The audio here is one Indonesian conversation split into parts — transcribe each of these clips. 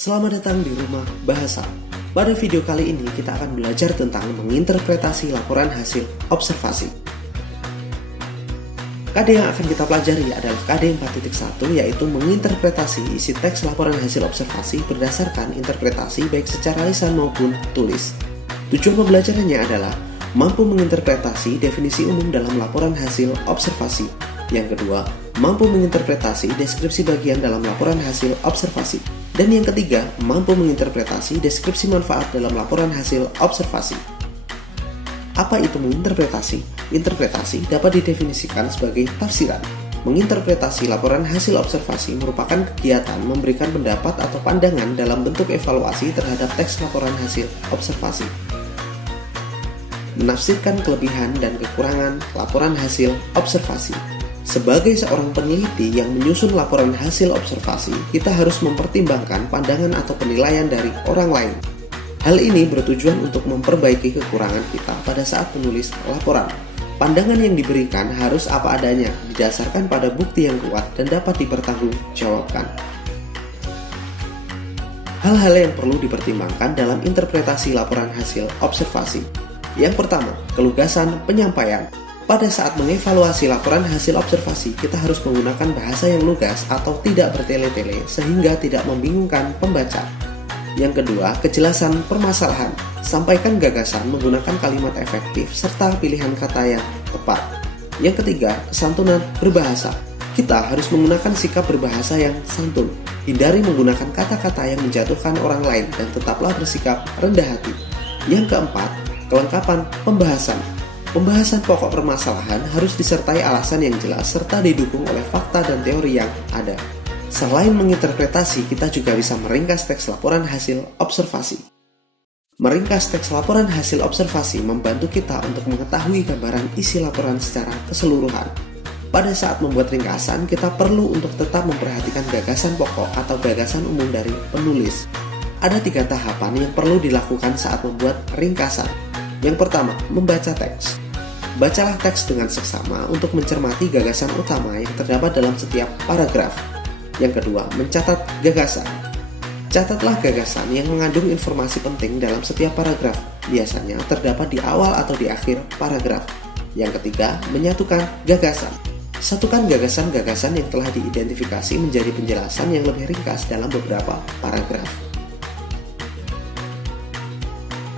Selamat datang di Rumah Bahasa. Pada video kali ini kita akan belajar tentang menginterpretasi laporan hasil observasi. KD yang akan kita pelajari adalah KD 4.1, yaitu menginterpretasi isi teks laporan hasil observasi berdasarkan interpretasi baik secara lisan maupun tulis. Tujuan pembelajarannya adalah mampu menginterpretasi definisi umum dalam laporan hasil observasi. Yang kedua, mampu menginterpretasi deskripsi bagian dalam laporan hasil observasi. Dan yang ketiga, mampu menginterpretasi deskripsi manfaat dalam laporan hasil observasi. Apa itu menginterpretasi? Interpretasi dapat didefinisikan sebagai tafsiran. Menginterpretasi laporan hasil observasi merupakan kegiatan memberikan pendapat atau pandangan dalam bentuk evaluasi terhadap teks laporan hasil observasi. Menafsirkan kelebihan dan kekurangan laporan hasil observasi. Sebagai seorang peneliti yang menyusun laporan hasil observasi, kita harus mempertimbangkan pandangan atau penilaian dari orang lain. Hal ini bertujuan untuk memperbaiki kekurangan kita pada saat menulis laporan. Pandangan yang diberikan harus apa adanya, didasarkan pada bukti yang kuat dan dapat dipertanggungjawabkan. Hal-hal yang perlu dipertimbangkan dalam interpretasi laporan hasil observasi. Yang pertama, kelugasan penyampaian. Pada saat mengevaluasi laporan hasil observasi, kita harus menggunakan bahasa yang lugas atau tidak bertele-tele sehingga tidak membingungkan pembaca. Yang kedua, kejelasan permasalahan. Sampaikan gagasan menggunakan kalimat efektif serta pilihan kata yang tepat. Yang ketiga, kesantunan berbahasa. Kita harus menggunakan sikap berbahasa yang santun. Hindari menggunakan kata-kata yang menjatuhkan orang lain dan tetaplah bersikap rendah hati. Yang keempat, kelengkapan pembahasan. Pembahasan pokok permasalahan harus disertai alasan yang jelas serta didukung oleh fakta dan teori yang ada. Selain menginterpretasi, kita juga bisa meringkas teks laporan hasil observasi. Meringkas teks laporan hasil observasi membantu kita untuk mengetahui gambaran isi laporan secara keseluruhan. Pada saat membuat ringkasan, kita perlu untuk tetap memperhatikan gagasan pokok atau gagasan umum dari penulis. Ada 3 tahapan yang perlu dilakukan saat membuat ringkasan. Yang pertama, membaca teks. Bacalah teks dengan seksama untuk mencermati gagasan utama yang terdapat dalam setiap paragraf. Yang kedua, mencatat gagasan. Catatlah gagasan yang mengandung informasi penting dalam setiap paragraf. Biasanya terdapat di awal atau di akhir paragraf. Yang ketiga, menyatukan gagasan. Satukan gagasan-gagasan yang telah diidentifikasi menjadi penjelasan yang lebih ringkas dalam beberapa paragraf.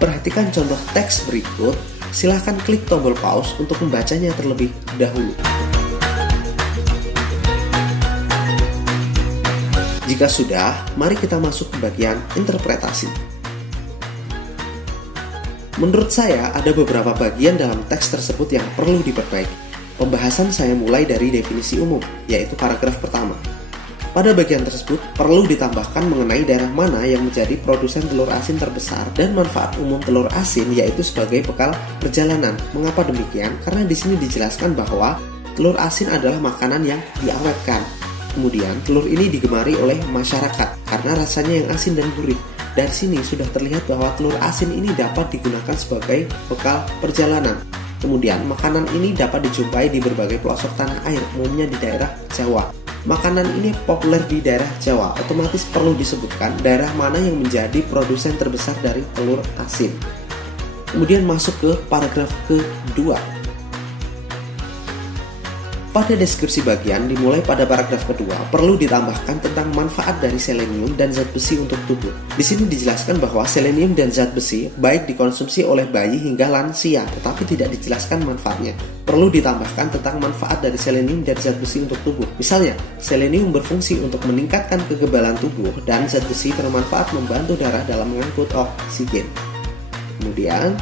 Perhatikan contoh teks berikut. Silahkan klik tombol pause untuk membacanya terlebih dahulu. Jika sudah, mari kita masuk ke bagian interpretasi. Menurut saya, ada beberapa bagian dalam teks tersebut yang perlu diperbaiki. Pembahasan saya mulai dari definisi umum, yaitu paragraf pertama. Pada bagian tersebut, perlu ditambahkan mengenai daerah mana yang menjadi produsen telur asin terbesar dan manfaat umum telur asin, yaitu sebagai bekal perjalanan. Mengapa demikian? Karena di sini dijelaskan bahwa telur asin adalah makanan yang diawetkan. Kemudian, telur ini digemari oleh masyarakat karena rasanya yang asin dan gurih. Dari sini sudah terlihat bahwa telur asin ini dapat digunakan sebagai bekal perjalanan. Kemudian, makanan ini dapat dijumpai di berbagai pelosok tanah air, umumnya di daerah Jawa. Makanan ini populer di daerah Jawa, otomatis perlu disebutkan daerah mana yang menjadi produsen terbesar dari telur asin. Kemudian masuk ke paragraf kedua. Pada deskripsi bagian dimulai pada paragraf kedua, perlu ditambahkan tentang manfaat dari selenium dan zat besi untuk tubuh. Di sini dijelaskan bahwa selenium dan zat besi baik dikonsumsi oleh bayi hingga lansia, tetapi tidak dijelaskan manfaatnya. Perlu ditambahkan tentang manfaat dari selenium dan zat besi untuk tubuh. Misalnya, selenium berfungsi untuk meningkatkan kekebalan tubuh dan zat besi bermanfaat membantu darah dalam mengangkut oksigen. Kemudian,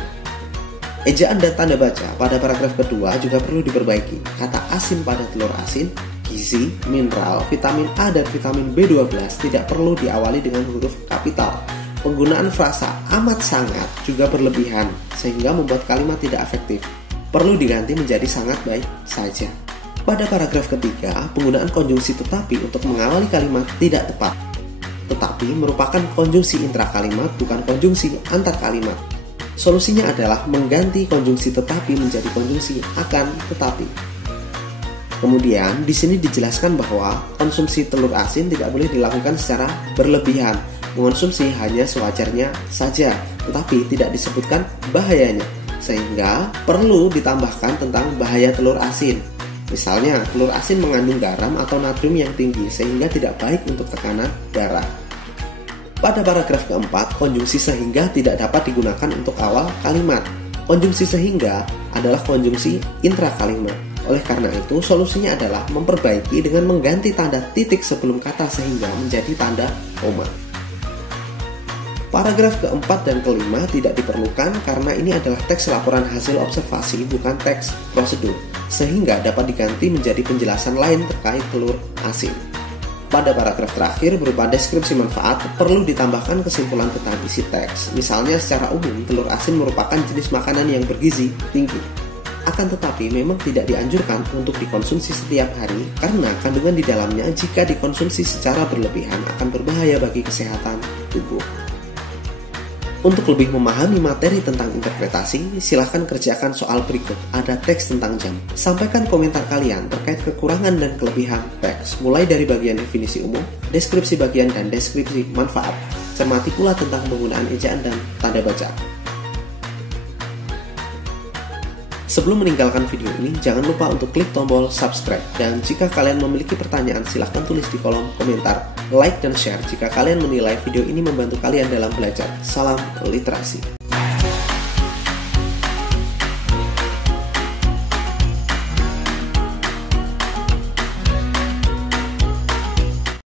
ejaan dan tanda baca pada paragraf kedua juga perlu diperbaiki. Kata asin pada telur asin, gizi, mineral, vitamin A dan vitamin B12 tidak perlu diawali dengan huruf kapital. Penggunaan frasa amat sangat juga berlebihan sehingga membuat kalimat tidak efektif. Perlu diganti menjadi sangat baik saja. Pada paragraf ketiga, penggunaan konjungsi tetapi untuk mengawali kalimat tidak tepat. Tetapi merupakan konjungsi intrakalimat, bukan konjungsi antar kalimat. Solusinya adalah mengganti konjungsi tetapi menjadi konjungsi akan tetapi. Kemudian di sini dijelaskan bahwa konsumsi telur asin tidak boleh dilakukan secara berlebihan. Mengonsumsi hanya sewajarnya saja, tetapi tidak disebutkan bahayanya, sehingga perlu ditambahkan tentang bahaya telur asin. Misalnya, telur asin mengandung garam atau natrium yang tinggi sehingga tidak baik untuk tekanan darah. Pada paragraf keempat, konjungsi sehingga tidak dapat digunakan untuk awal kalimat. Konjungsi sehingga adalah konjungsi intrakalimat. Oleh karena itu, solusinya adalah memperbaiki dengan mengganti tanda titik sebelum kata sehingga menjadi tanda koma. Paragraf keempat dan kelima tidak diperlukan karena ini adalah teks laporan hasil observasi, bukan teks prosedur, sehingga dapat diganti menjadi penjelasan lain terkait telur asin. Pada paragraf terakhir berupa deskripsi manfaat, perlu ditambahkan kesimpulan tentang isi teks. Misalnya, secara umum, telur asin merupakan jenis makanan yang bergizi tinggi. Akan tetapi memang tidak dianjurkan untuk dikonsumsi setiap hari karena kandungan di dalamnya jika dikonsumsi secara berlebihan akan berbahaya bagi kesehatan tubuh. Untuk lebih memahami materi tentang interpretasi, silahkan kerjakan soal berikut. Ada teks tentang jam. Sampaikan komentar kalian terkait kekurangan dan kelebihan teks, mulai dari bagian definisi umum, deskripsi bagian, dan deskripsi manfaat. Cermati pula tentang penggunaan ejaan dan tanda baca. Sebelum meninggalkan video ini, jangan lupa untuk klik tombol subscribe. Dan jika kalian memiliki pertanyaan, silahkan tulis di kolom komentar. Like dan share jika kalian menilai video ini membantu kalian dalam belajar. Salam literasi.